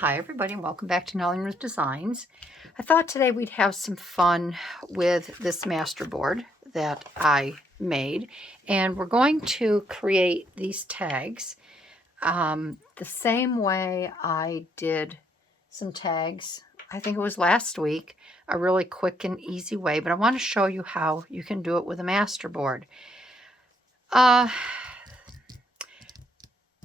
Hi everybody and welcome back to Nellie and Ruth Designs. I thought today we'd have some fun with this masterboard that I made, and we're going to create these tags the same way I did some tags, I think it was last week, a really quick and easy way, but I want to show you how you can do it with a masterboard.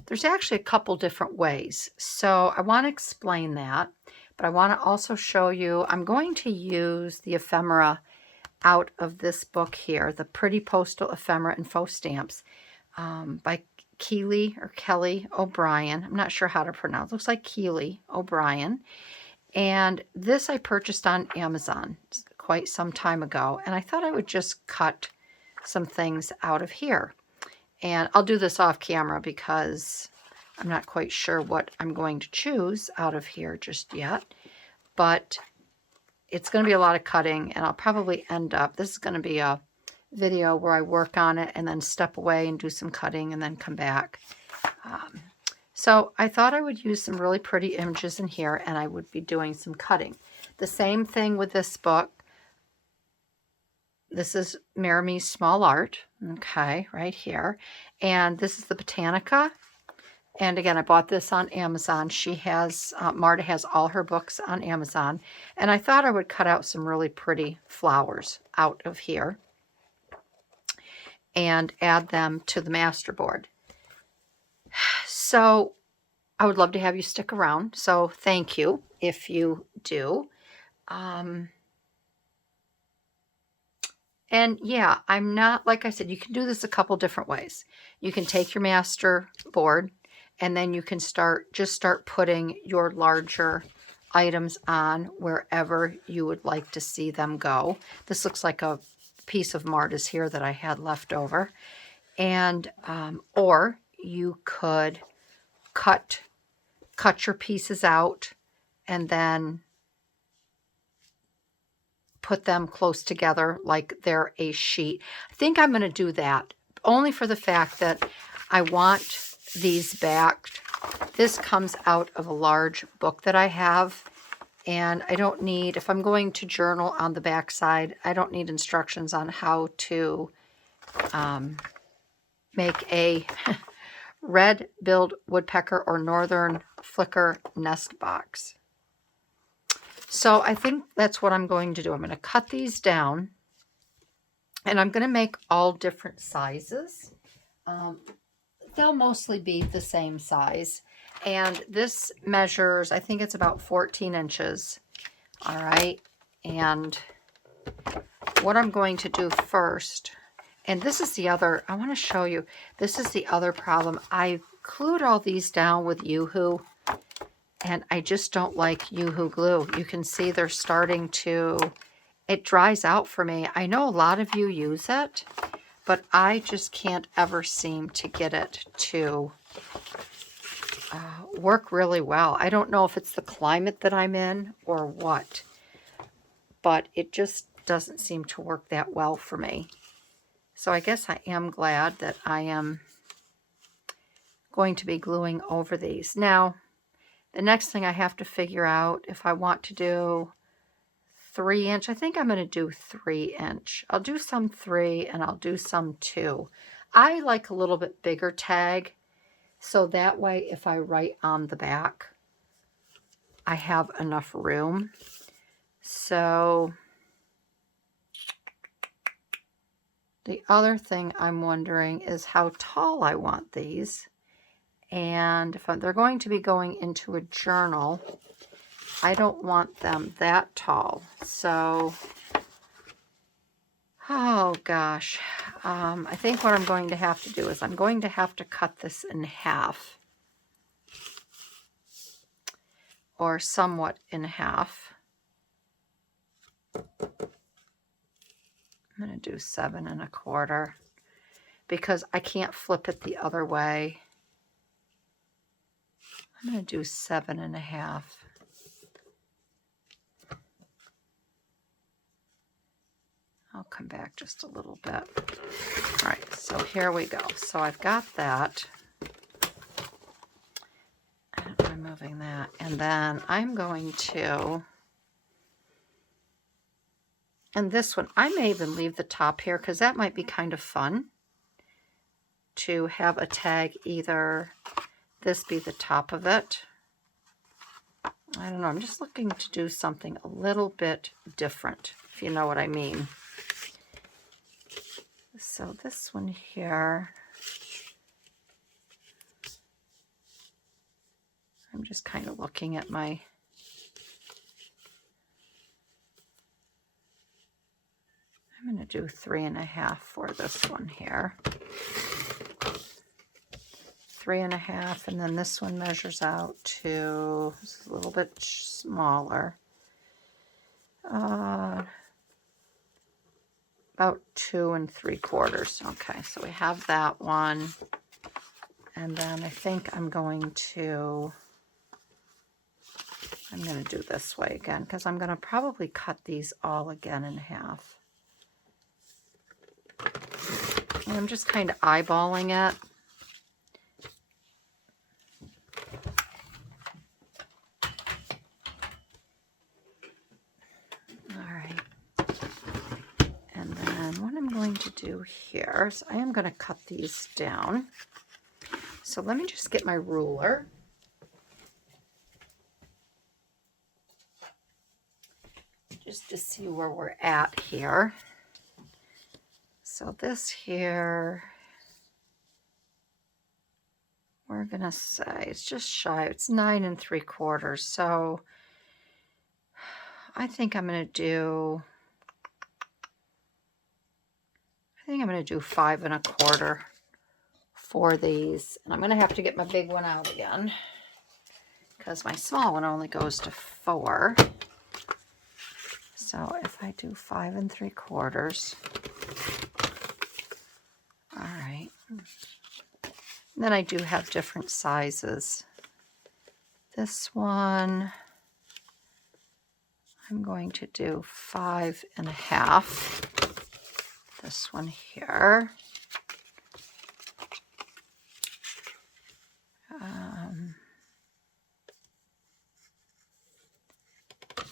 There's actually a couple different ways, so I want to explain that, but I want to also show you, I'm going to use the ephemera out of this book here, the Pretty Postal Ephemera and Faux Stamps by Kelly O'Brien. I'm not sure how to pronounce it. Looks like Kelly O'Brien. And this I purchased on Amazon quite some time ago, and I thought I would just cut some things out of here. And I'll do this off camera because I'm not quite sure what I'm going to choose out of here just yet. But it's going to be a lot of cutting, and I'll probably end up, this is going to be a video where I work on it and then step away and do some cutting and then come back. So I thought I would use some really pretty images in here, and I would be doing some cutting. The same thing with this book. This is Marimie's Small Art, okay, right here. And this is the Botanica. And again, I bought this on Amazon. She has, Marta has all her books on Amazon. And I thought I would cut out some really pretty flowers out of here and add them to the masterboard. So I would love to have you stick around. So thank you if you do. And yeah, I'm not, like I said, you can do this a couple different ways. You can take your master board and then you can just start putting your larger items on wherever you would like to see them go. This looks like a piece of Marta's here that I had left over. And, or you could cut your pieces out and then put them close together like they're a sheet. I think I'm going to do that only for the fact that I want these backed. This comes out of a large book that I have, and I don't need, if I'm going to journal on the back side, I don't need instructions on how to make a red-billed woodpecker or northern flicker nest box. So I think that's what I'm going to do. I'm going to cut these down, and I'm going to make all different sizes. They'll mostly be the same size. And this measures, I think it's about 14 inches. All right. And what I'm going to do first, and this is the other, I want to show you, this is the other problem. I glued all these down with Yoo-Hoo. And I just don't like Yoo-Hoo glue. You can see they're starting to, it dries out for me. I know a lot of you use it, but I just can't ever seem to get it to work really well. I don't know if it's the climate that I'm in or what, but it just doesn't seem to work that well for me. So I guess I am glad that I am going to be gluing over these. Now, the next thing I have to figure out if I want to do 3-inch, I think I'm going to do 3-inch. I'll do some 3 and I'll do some 2. I like a little bit bigger tag, so that way if I write on the back, I have enough room. So the other thing I'm wondering is how tall I want these. And if they're going to be going into a journal, I don't want them that tall. So, oh gosh, I think what I'm going to have to do is I'm going to have to cut this in half, or somewhat in half. I'm going to do 7 1/4 because I can't flip it the other way. I'm going to do 7 1/2. I'll come back just a little bit. All right, so here we go. So I've got that. I'm going removing that. And then I'm going to, and this one, I may even leave the top here because that might be kind of fun to have a tag, either this be the top of it. I don't know, I'm just looking to do something a little bit different, if you know what I mean. So this one here, I'm just kind of looking at my, I'm going to do 3.5 for this one here. 3.5, and then this one measures out to, this is a little bit smaller, about 2 3/4. Okay, so we have that one, and then I think I'm going to do this way again, because I'm going to probably cut these all again in half. And I'm just kind of eyeballing it. To do here is I am going to cut these down. So let me just get my ruler. Just to see where we're at here. So this here, we're going to say it's just shy. It's 9 3/4. So I think I'm going to do 5 1/4 for these. And I'm going to have to get my big one out again because my small one only goes to 4. So if I do 5 3/4, all right. And then I do have different sizes. This one, I'm going to do 5 1/2. This one here.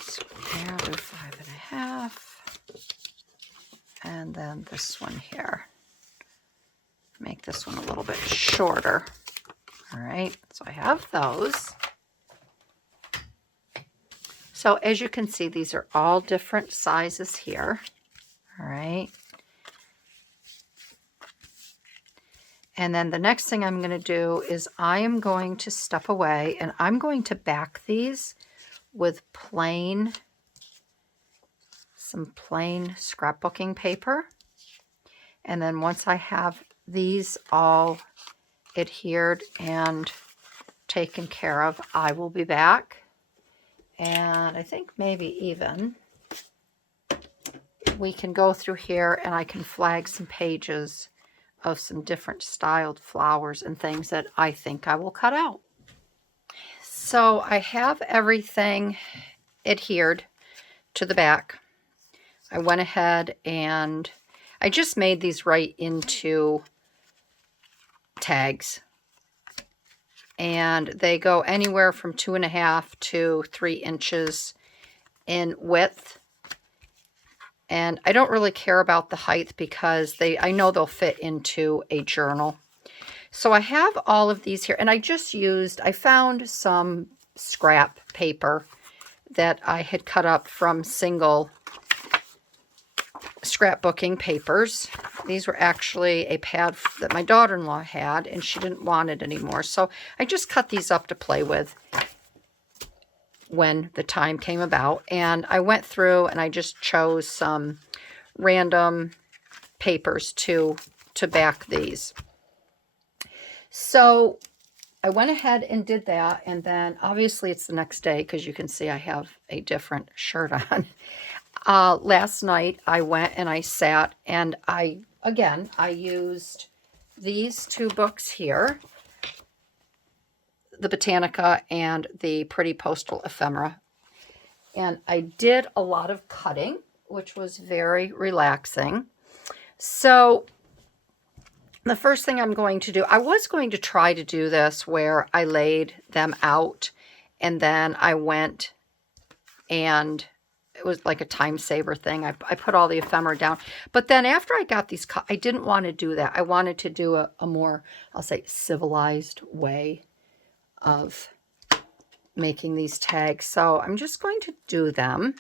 So here I'll do 5 1/2. And then this one here. Make this one a little bit shorter. All right, so I have those. So as you can see, these are all different sizes here. All right. And then the next thing I'm going to do is I am going to step away and I'm going to back these with some plain scrapbooking paper. And then once I have these all adhered and taken care of, I will be back. And I think maybe even we can go through here and I can flag some pages of some different styled flowers and things that I think I will cut out. So I have everything adhered to the back. I went ahead and I just made these right into tags. And they go anywhere from 2.5 to 3 inches in width. And I don't really care about the height because I know they'll fit into a journal. So I have all of these here, and I found some scrap paper that I had cut up from single scrapbooking papers. These were actually a pad that my daughter-in-law had, and she didn't want it anymore. So I just cut these up to play with when the time came about. And I went through and I just chose some random papers to back these. So I went ahead and did that, and then obviously it's the next day because you can see I have a different shirt on. Last night I went and I sat and I used these 2 books here, the Botanica and the Pretty Postal Ephemera. And I did a lot of cutting, which was very relaxing. So the first thing I'm going to do, I was going to try to do this where I laid them out And then I went and it was like a time saver thing. I put all the ephemera down. But then after I got these, I didn't want to do that. I wanted to do a more, I'll say, civilized way of making these tags. So I'm just going to do them.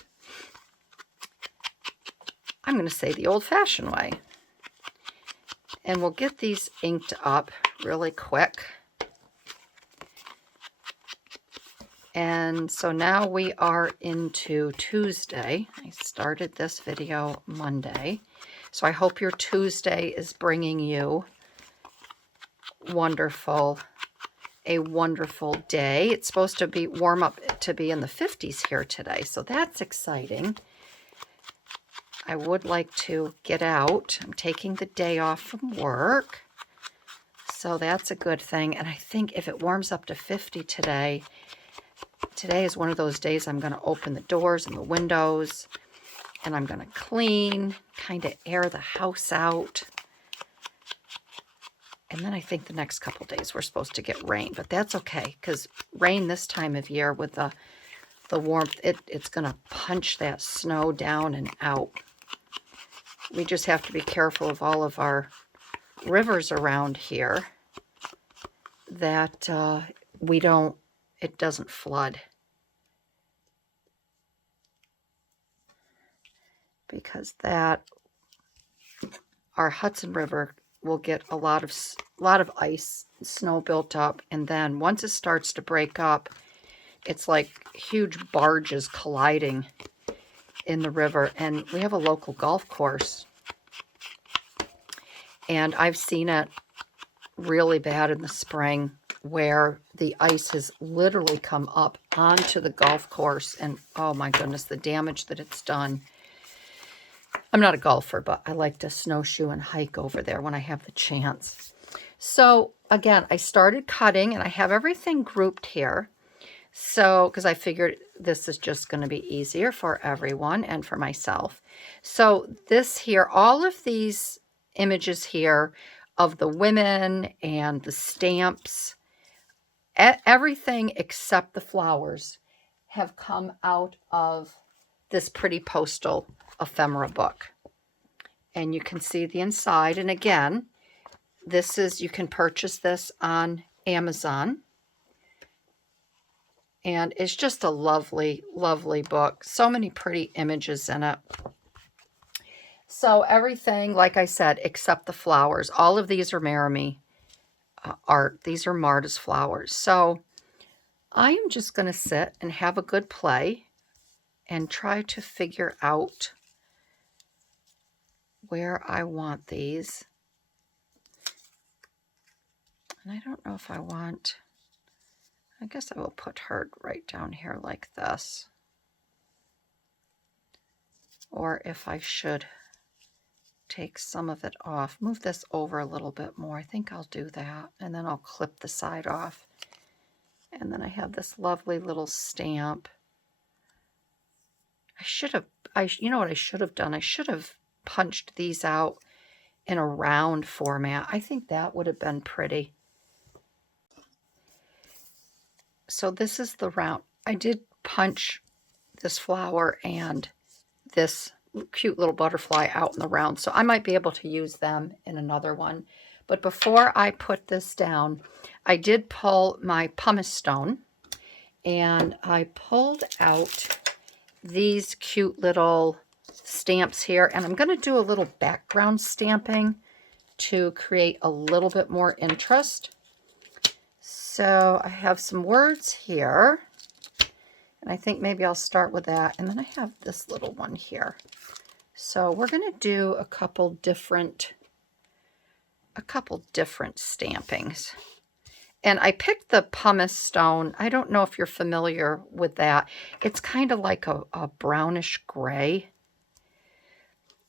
I'm going to say the old-fashioned way. And we'll get these inked up really quick. And so now we are into Tuesday. I started this video Monday. So I hope your Tuesday is bringing you a wonderful day. It's supposed to be warm up to be in the 50s here today. So that's exciting. I would like to get out. I'm taking the day off from work. So that's a good thing. And I think if it warms up to 50 today, today is one of those days I'm going to open the doors and the windows. And I'm going to clean, kind of air the house out. And then I think the next couple days we're supposed to get rain. But that's okay, because rain this time of year with the warmth, it's going to punch that snow down and out. We just have to be careful of all of our rivers around here that it doesn't flood. Because our Hudson River will get a lot of ice, snow built up, and then once it starts to break up, it's like huge barges colliding in the river. And we have a local golf course, and I've seen it really bad in the spring where the ice has literally come up onto the golf course, and oh my goodness, the damage that it's done. I'm not a golfer, but I like to snowshoe and hike over there when I have the chance. So again, I started cutting and I have everything grouped here. So, because I figured this is just going to be easier for everyone and for myself. So this here, all of these images here of the women and the stamps, everything except the flowers have come out of this Pretty Postal ephemera book. And you can see the inside. And again, you can purchase this on Amazon. And it's just a lovely, lovely book. So many pretty images in it. So everything, like I said, except the flowers. All of these are Marimi art. These are Marta's flowers. So I am just going to sit and have a good play and try to figure out where I want these. And I don't know if I want... I guess I will put her right down here like this. Or if I should take some of it off, move this over a little bit more. I think I'll do that. And then I'll clip the side off. And then I have this lovely little stamp. You know what I should have done? I should have punched these out in a round format. I think that would have been pretty. So this is the round. I did punch this flower and this cute little butterfly out in the round. So I might be able to use them in another one. But before I put this down, I did pull my pumice stone. And I pulled out these cute little stamps here. And I'm going to do a little background stamping to create a little bit more interest. So I have some words here, and I think maybe I'll start with that. And then I have this little one here. So we're going to do a couple different stampings. And I picked the pumice stone. I don't know if you're familiar with that. It's kind of like a brownish gray.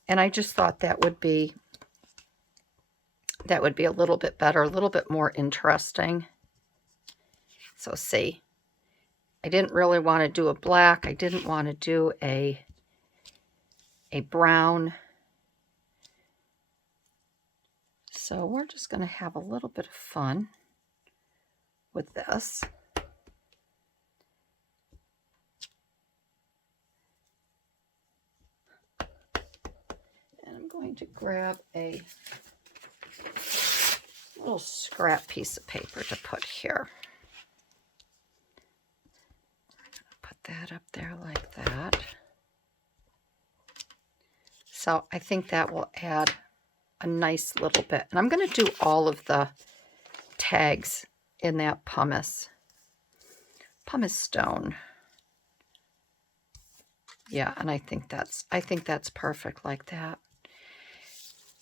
And I just thought that would be a little bit better, a little bit more interesting. So see, I didn't really want to do a black. I didn't want to do a brown. So we're just going to have a little bit of fun with this. going to grab a little scrap piece of paper to put here. Put that up there like that. So I think that will add a nice little bit. And I'm going to do all of the tags in that pumice stone. Yeah, and I think that's perfect like that.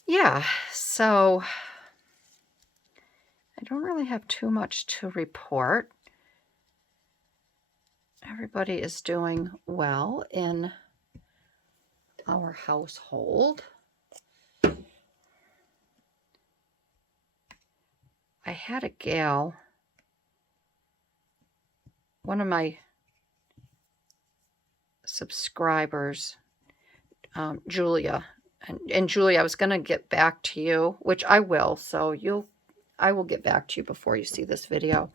Yeah, so I don't really have too much to report. Everybody is doing well in our household. I had a gal, one of my subscribers, Julia, and Julia, I was going to get back to you, which I will, so I will get back to you before you see this video.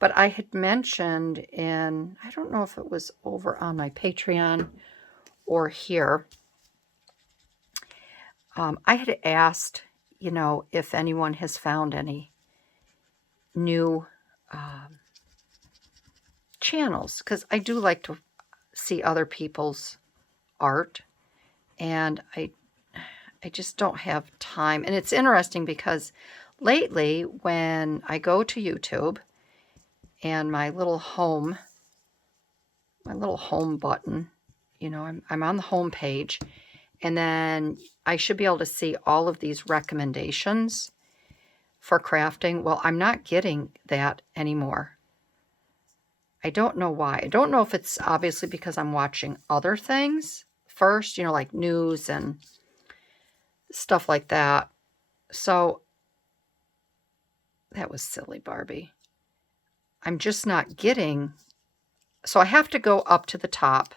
But I had mentioned in, I don't know if it was over on my Patreon or here, I had asked, you know, if anyone has found any new channels, because I do like to see other people's art, and I just don't have time. And it's interesting because lately when I go to YouTube and my little home button, you know, I'm on the home page, and then I should be able to see all of these recommendations for crafting. Well, I'm not getting that anymore. I don't know why. I don't know if it's obviously because I'm watching other things first, you know, like news and stuff like that. So that was silly, Barbie. I'm just not getting, so I have to go up to the top.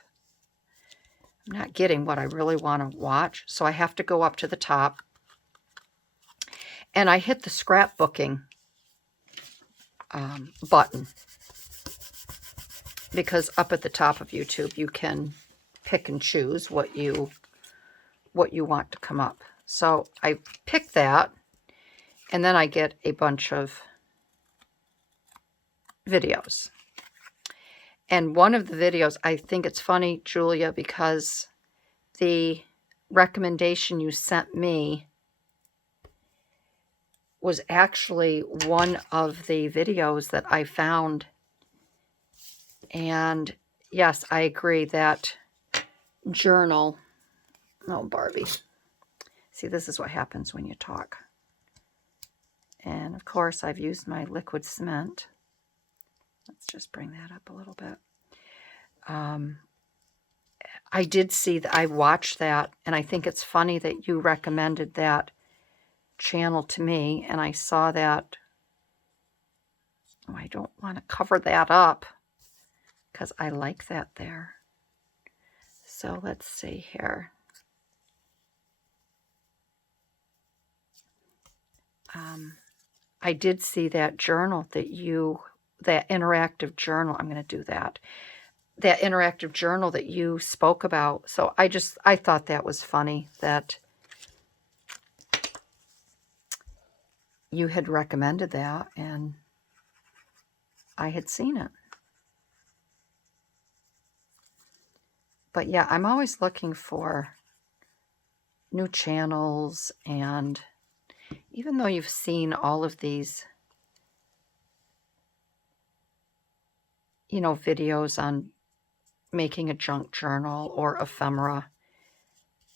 I'm not getting what I really want to watch, so I have to go up to the top. And I hit the scrapbooking button, because up at the top of YouTube you can pick and choose what you want to come up. So I pick that, and then I get a bunch of videos. And one of the videos, I think it's funny, Julia, because the recommendation you sent me was actually one of the videos that I found. And yes, I agree that journal. Oh, Barbie. See, this is what happens when you talk. And of course, I've used my liquid cement. Let's just bring that up a little bit. I did see that, I watched that, and I think it's funny that you recommended that channel to me, and I saw that. Oh, I don't want to cover that up because I like that there. So let's see here. I did see that journal that interactive journal. I'm going to do that. That interactive journal that you spoke about. So I thought that was funny that you had recommended that and I had seen it. But yeah, I'm always looking for new channels, and even though you've seen all of these, you know, videos on making a junk journal or ephemera,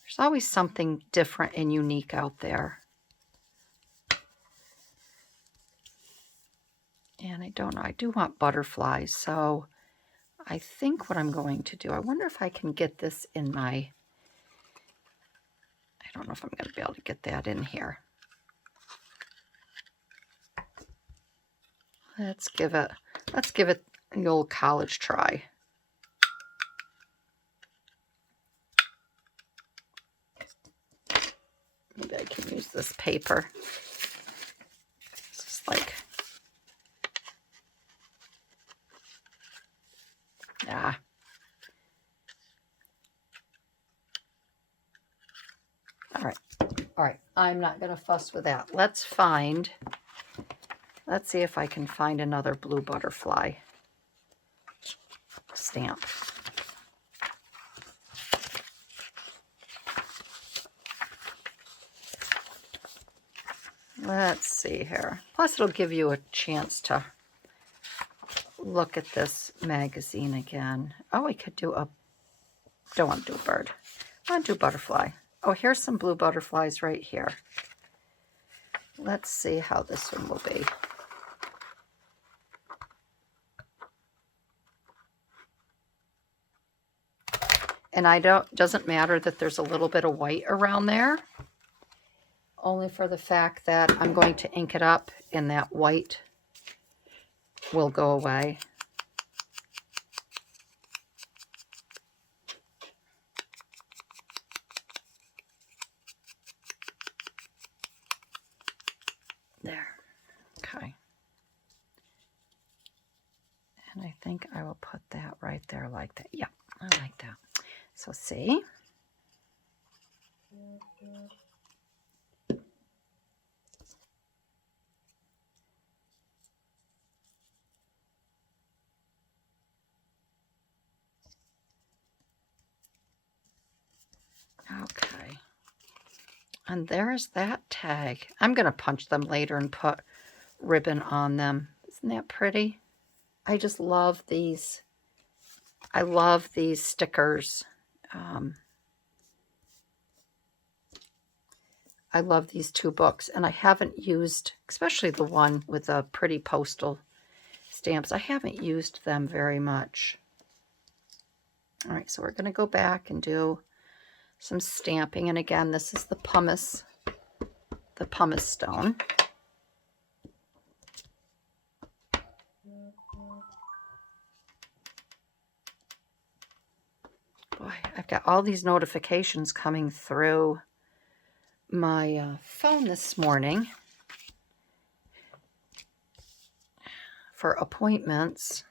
there's always something different and unique out there. And I don't know, I do want butterflies, so I think what I'm going to do, I wonder if I can get this in my, I don't know if I'm going to be able to get that in here. Let's give it the old college try. Maybe I can use this paper. It's just like, ah. All right. All right, I'm not going to fuss with that. Let's see if I can find another blue butterfly stamp. Let's see here. Plus, it'll give you a chance to look at this magazine again. Oh, we could do a, don't want to do a bird. I want to do butterfly. Oh, here's some blue butterflies right here. Let's see how this one will be. And doesn't matter that there's a little bit of white around there, only for the fact that I'm going to ink it up and that white will go away. There. Okay. And I think I will put that right there like that. Yeah, I like that. So see? Okay. And there's that tag. I'm going to punch them later and put ribbon on them. Isn't that pretty? I just love these. I love these stickers. I love these two books, and I haven't used, especially the one with the pretty postal stamps, I haven't used them very much. All right, so we're going to go back and do some stamping, and again, this is the pumice stone. Boy, I've got all these notifications coming through my phone this morning for appointments.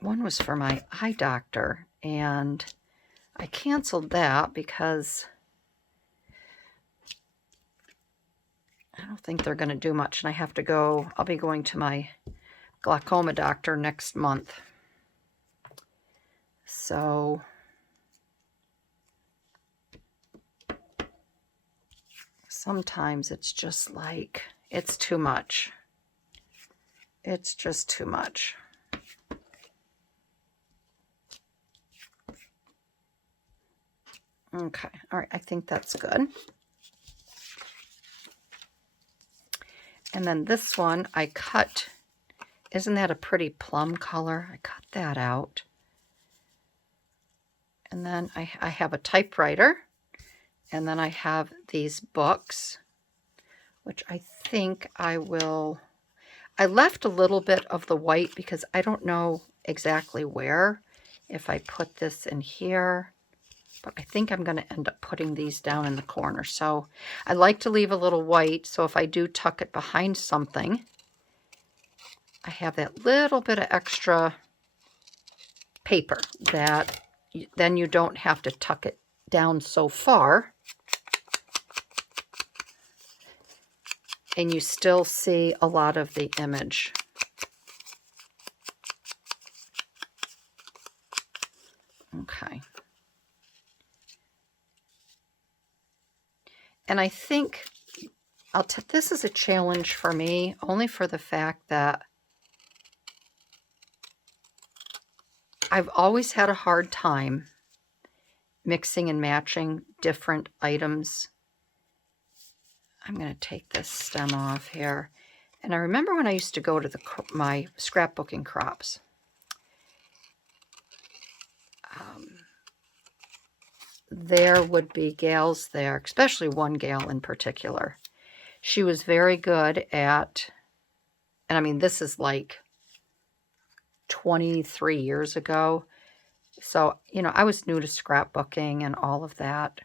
One was for my eye doctor, and I canceled that because I don't think they're going to do much, and I have to go. I'll be going to my glaucoma doctor next month. So sometimes it's just like, it's too much. It's just too much. Okay, all right, I think that's good. And then this one I cut. Isn't that a pretty plum color? I cut that out. And then I have a typewriter. And then I have these books, which I think I will... I left a little bit of the white because I don't know exactly where. If I put this in here... But I think I'm going to end up putting these down in the corner. So I like to leave a little white, so if I do tuck it behind something, I have that little bit of extra paper that then you don't have to tuck it down so far. And you still see a lot of the image. Okay. And I think this is a challenge for me, only for the fact that I've always had a hard time mixing and matching different items. I'm going to take this stem off here. And I remember when I used to go to my scrapbooking crops. There would be gals there, especially one gal in particular. She was very good at, and I mean, this is like 23 years ago. So, you know, I was new to scrapbooking and all of that.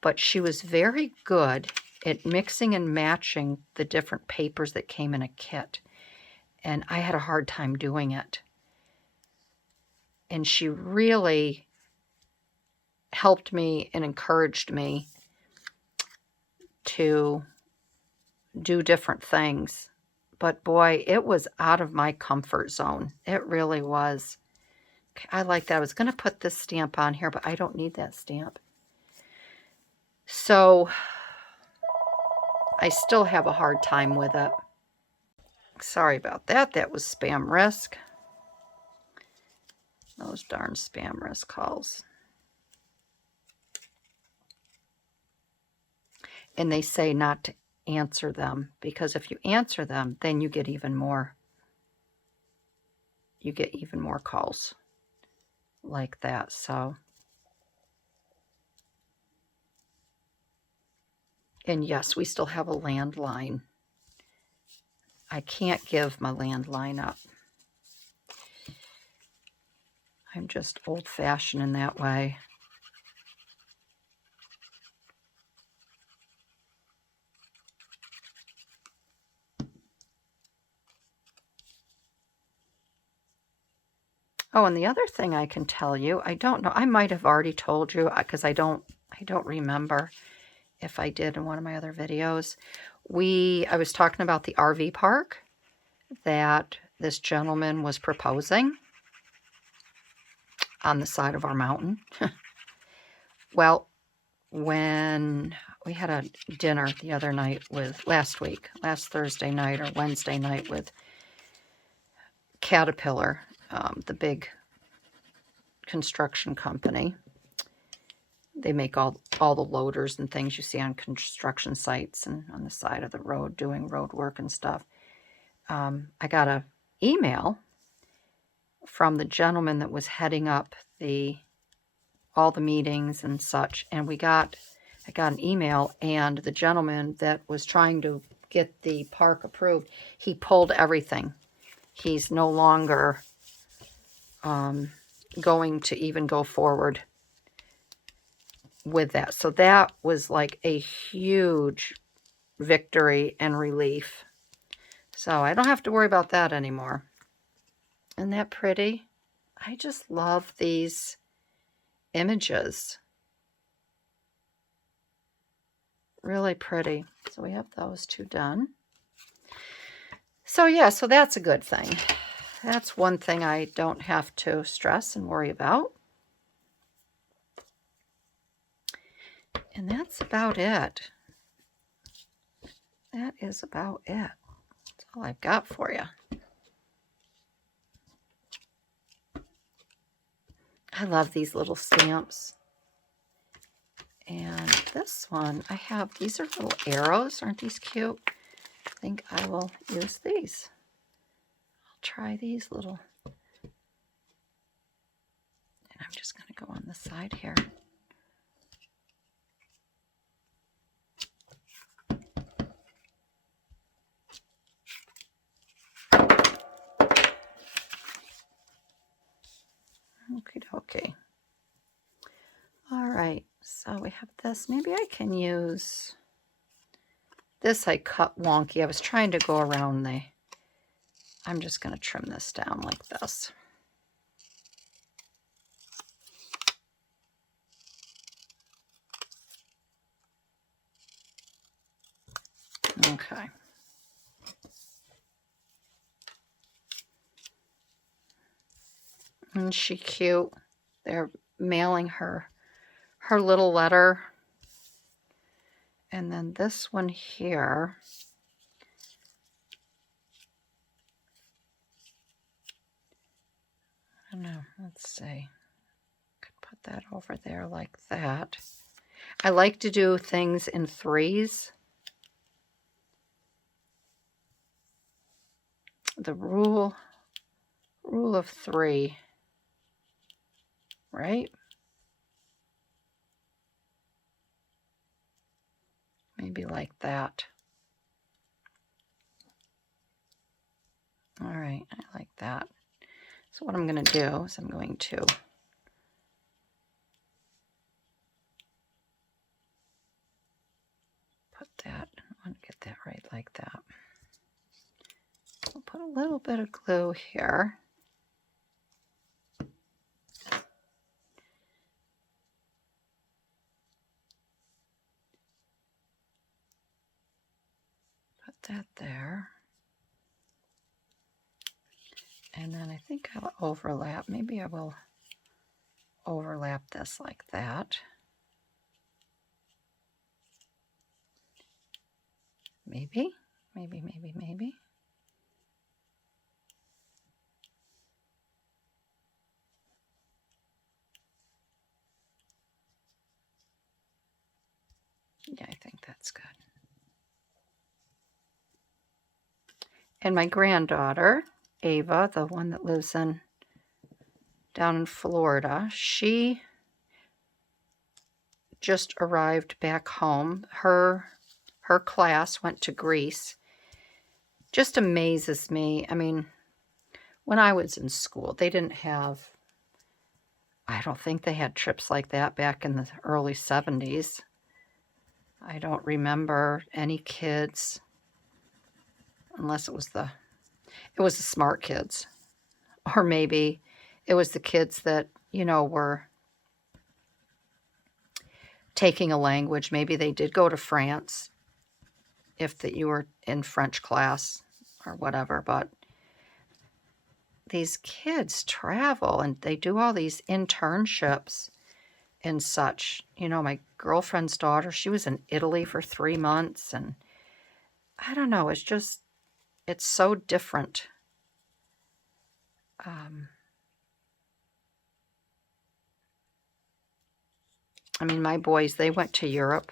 But she was very good at mixing and matching the different papers that came in a kit. And I had a hard time doing it. And she really helped me and encouraged me to do different things. But boy, it was out of my comfort zone. It really was. I like that. I was going to put this stamp on here, but I don't need that stamp. So I still have a hard time with it. Sorry about that. That was spam risk. Those darn spam risk calls. And they say not to answer them, because if you answer them, then you get even more. You get even more calls like that. So, and yes, we still have a landline. I can't give my landline up. I'm just old-fashioned in that way. Oh, and the other thing I can tell you, I don't know, I might have already told you, because I don't remember if I did in one of my other videos. I was talking about the RV park that this gentleman was proposing on the side of our mountain. Well, when we had a dinner the other night last Thursday night or Wednesday night with Caterpillar, the big construction company. They make all the loaders and things you see on construction sites and on the side of the road doing road work and stuff. I got an email from the gentleman that was heading up all the meetings and such, and I got an email, and the gentleman that was trying to get the park approved, he pulled everything. He's no longer going to even go forward with that. So that was like a huge victory and relief. So I don't have to worry about that anymore. Isn't that pretty? I just love these images. Really pretty. So we have those two done. So yeah, so that's a good thing. That's one thing I don't have to stress and worry about. And that's about it. That is about it. That's all I've got for you. I love these little stamps. And this one, these are little arrows. Aren't these cute? I think I will use these. I'll try these little. And I'm just going to go on the side here. Okie dokie. All right, so we have this. Maybe I can use this. I cut wonky. I was trying to go around I'm just going to trim this down like this. Okay. Isn't she cute? They're mailing her little letter. And then this one here. I don't know. Let's see. Could put that over there like that. I like to do things in threes. The rule of three, right? Maybe like that. All right, I like that. So what I'm going to do is I'm going to put that, I want to get that right like that. I'll put a little bit of glue here. that there. And then I think I'll overlap. Maybe I will overlap this like that. Maybe. Yeah, I think that's good. And my granddaughter, Ava, the one that lives down in Florida, she just arrived back home. Her class went to Greece. Just amazes me. I mean, when I was in school, they didn't have, I don't think they had trips like that back in the early 70s. I don't remember any kids, unless it was the smart kids. Or maybe it was the kids that, you know, were taking a language. Maybe they did go to France if that you were in French class or whatever. But these kids travel and they do all these internships and such. You know, my girlfriend's daughter, she was in Italy for 3 months, and I don't know, it's so different. I mean, my boys, they went to Europe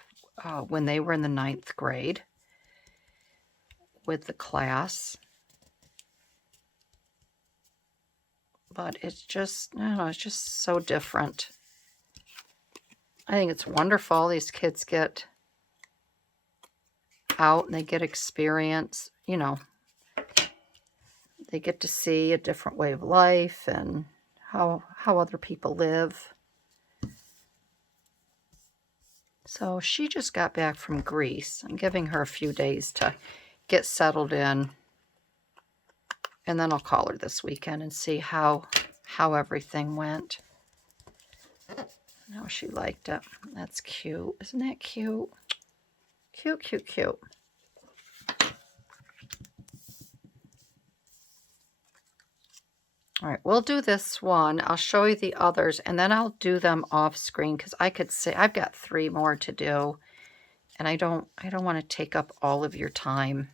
when they were in the 9th grade with the class. But it's just, I don't know, it's just so different. I think it's wonderful. These kids get out and they get experience, you know. They get to see a different way of life and how other people live. So she just got back from Greece. I'm giving her a few days to get settled in. And then I'll call her this weekend and see how everything went. No, she liked it. That's cute. Isn't that cute? Cute, cute, cute. All right, we'll do this one. I'll show you the others, and then I'll do them off screen because I could say I've got 3 more to do, and I don't want to take up all of your time.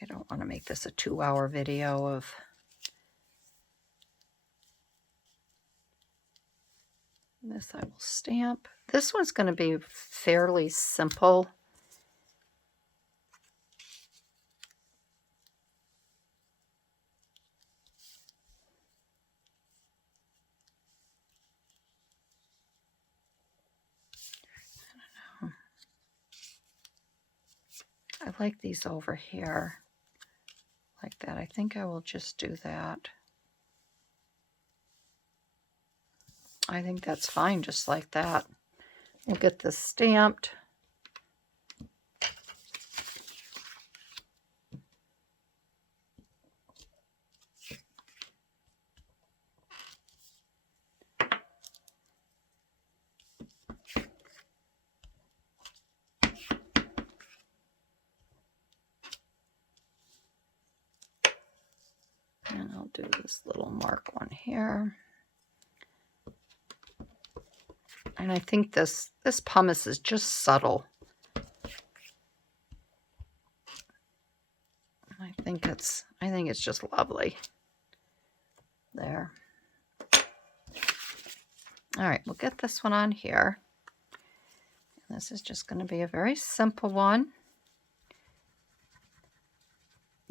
I don't want to make this a 2-hour video of this. I will stamp. This one's going to be fairly simple. I don't know. I like these over here like that. I think I will just do that. I think that's fine, just like that. We'll get this stamped. And I'll do this little mark one here. And I think this pumice is just subtle. I think it's just lovely. There. All right, we'll get this one on here. And this is just going to be a very simple one.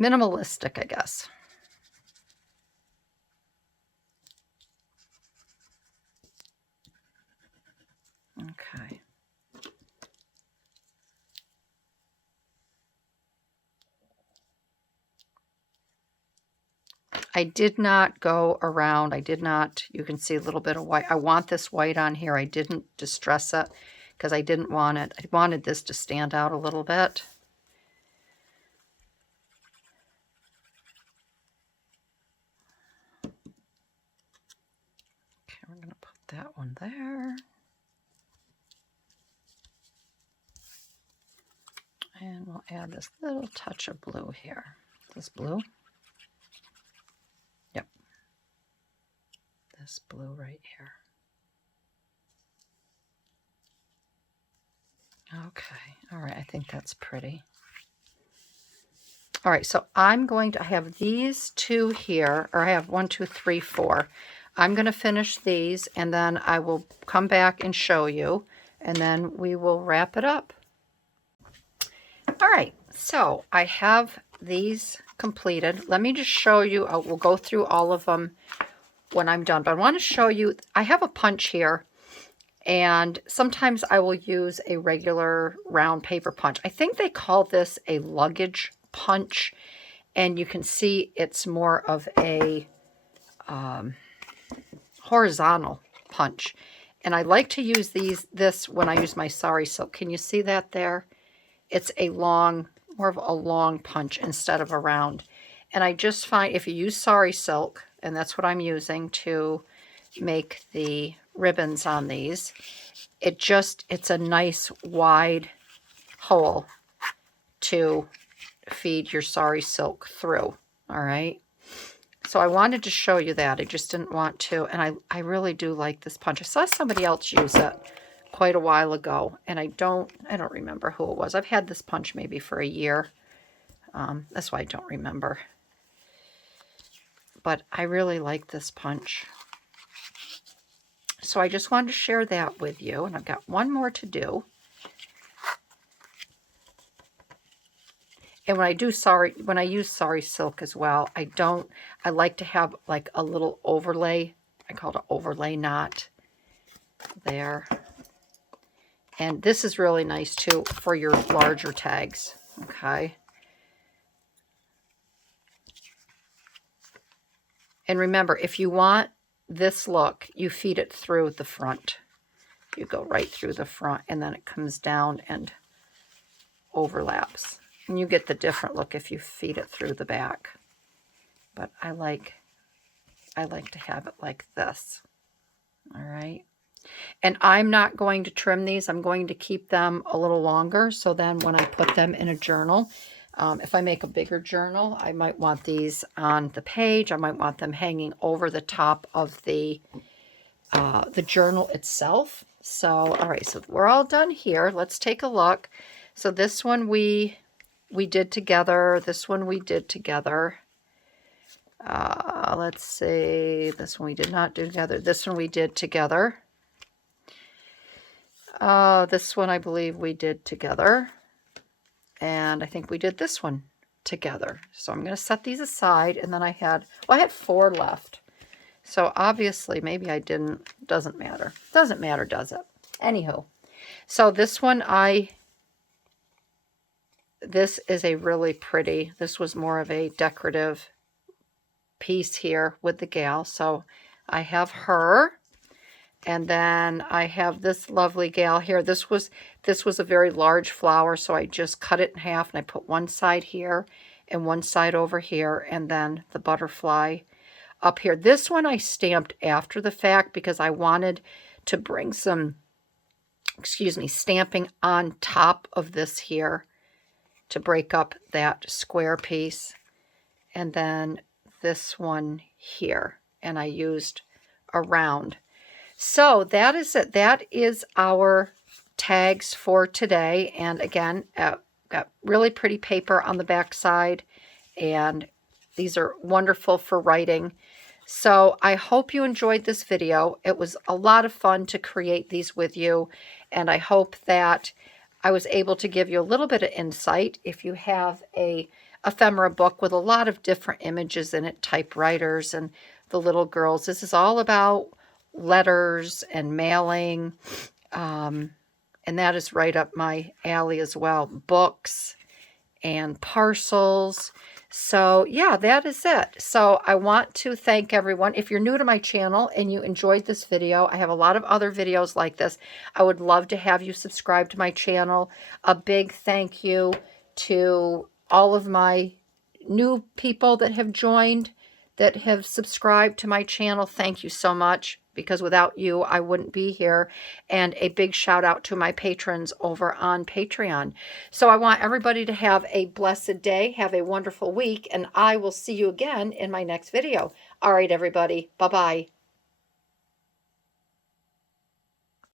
Minimalistic, I guess. Okay. I did not go around. I did not, you can see a little bit of white. I want this white on here. I didn't distress it because I didn't want it. I wanted this to stand out a little bit. we're going to put that one there. And we'll add this little touch of blue here. This blue? Yep. This blue right here. Okay. All right. I think that's pretty. All right. So I'm going to have these two here, or I have 1, 2, 3, 4. I'm going to finish these, and then I will come back and show you, and then we will wrap it up. All right, so I have these completed. Let me just show you. We'll go through all of them when I'm done, but I want to show you, I have a punch here, and sometimes I will use a regular round paper punch. I think they call this a luggage punch, and you can see it's more of a horizontal punch. And I like to use this when I use my sari silk. Can you see that there? It's a long, more of a long punch instead of a round. And I just find if you use sari silk, and that's what I'm using to make the ribbons on these, it's a nice wide hole to feed your sari silk through. All right. So I wanted to show you that. I just didn't want to. And I really do like this punch. I saw somebody else use it quite a while ago, and I don't remember who it was. I've had this punch maybe for a year. That's why I don't remember. But I really like this punch. So I just wanted to share that with you, and I've got one more to do. And when I use sari silk as well, I like to have like a little overlay. I call it an overlay knot there. And this is really nice too for your larger tags. Okay. And remember, if you want this look, you feed it through the front. You go right through the front, and then it comes down and overlaps. And you get the different look if you feed it through the back. But I like to have it like this. All right. And I'm not going to trim these. I'm going to keep them a little longer. So then when I put them in a journal, if I make a bigger journal, I might want these on the page. I might want them hanging over the top of the journal itself. So, all right. So we're all done here. Let's take a look. So this one we did together. This one we did together. Let's see. This one we did not do together. This one we did together. This one I believe we did together. And I think we did this one together. So I'm going to set these aside. And then I had 4 left. So obviously maybe I didn't. Doesn't matter. Doesn't matter, does it? Anywho. So this one this is a really pretty, this was more of a decorative piece here with the gal. So I have her, and then I have this lovely gal here. This was a very large flower, so I just cut it in half, and I put one side here and one side over here, and then the butterfly up here. This one I stamped after the fact because I wanted to bring some, stamping on top of this here to break up that square piece. And then this one here, and I used a round. So that is it. That is our tags for today. And again, got really pretty paper on the back side, and these are wonderful for writing. So I hope you enjoyed this video. It was a lot of fun to create these with you, and I hope that I was able to give you a little bit of insight. If you have a ephemera book with a lot of different images in it, typewriters and the little girls, this is all about letters and mailing, and that is right up my alley as well. Books and parcels. So yeah, that is it. So I want to thank everyone. If you're new to my channel and you enjoyed this video, I have a lot of other videos like this. I would love to have you subscribe to my channel. A big thank you to all of my new people that have joined, that have subscribed to my channel. Thank you so much. because without you, I wouldn't be here. And a big shout out to my patrons over on Patreon. So I want everybody to have a blessed day, have a wonderful week, and I will see you again in my next video. All right, everybody. Bye-bye.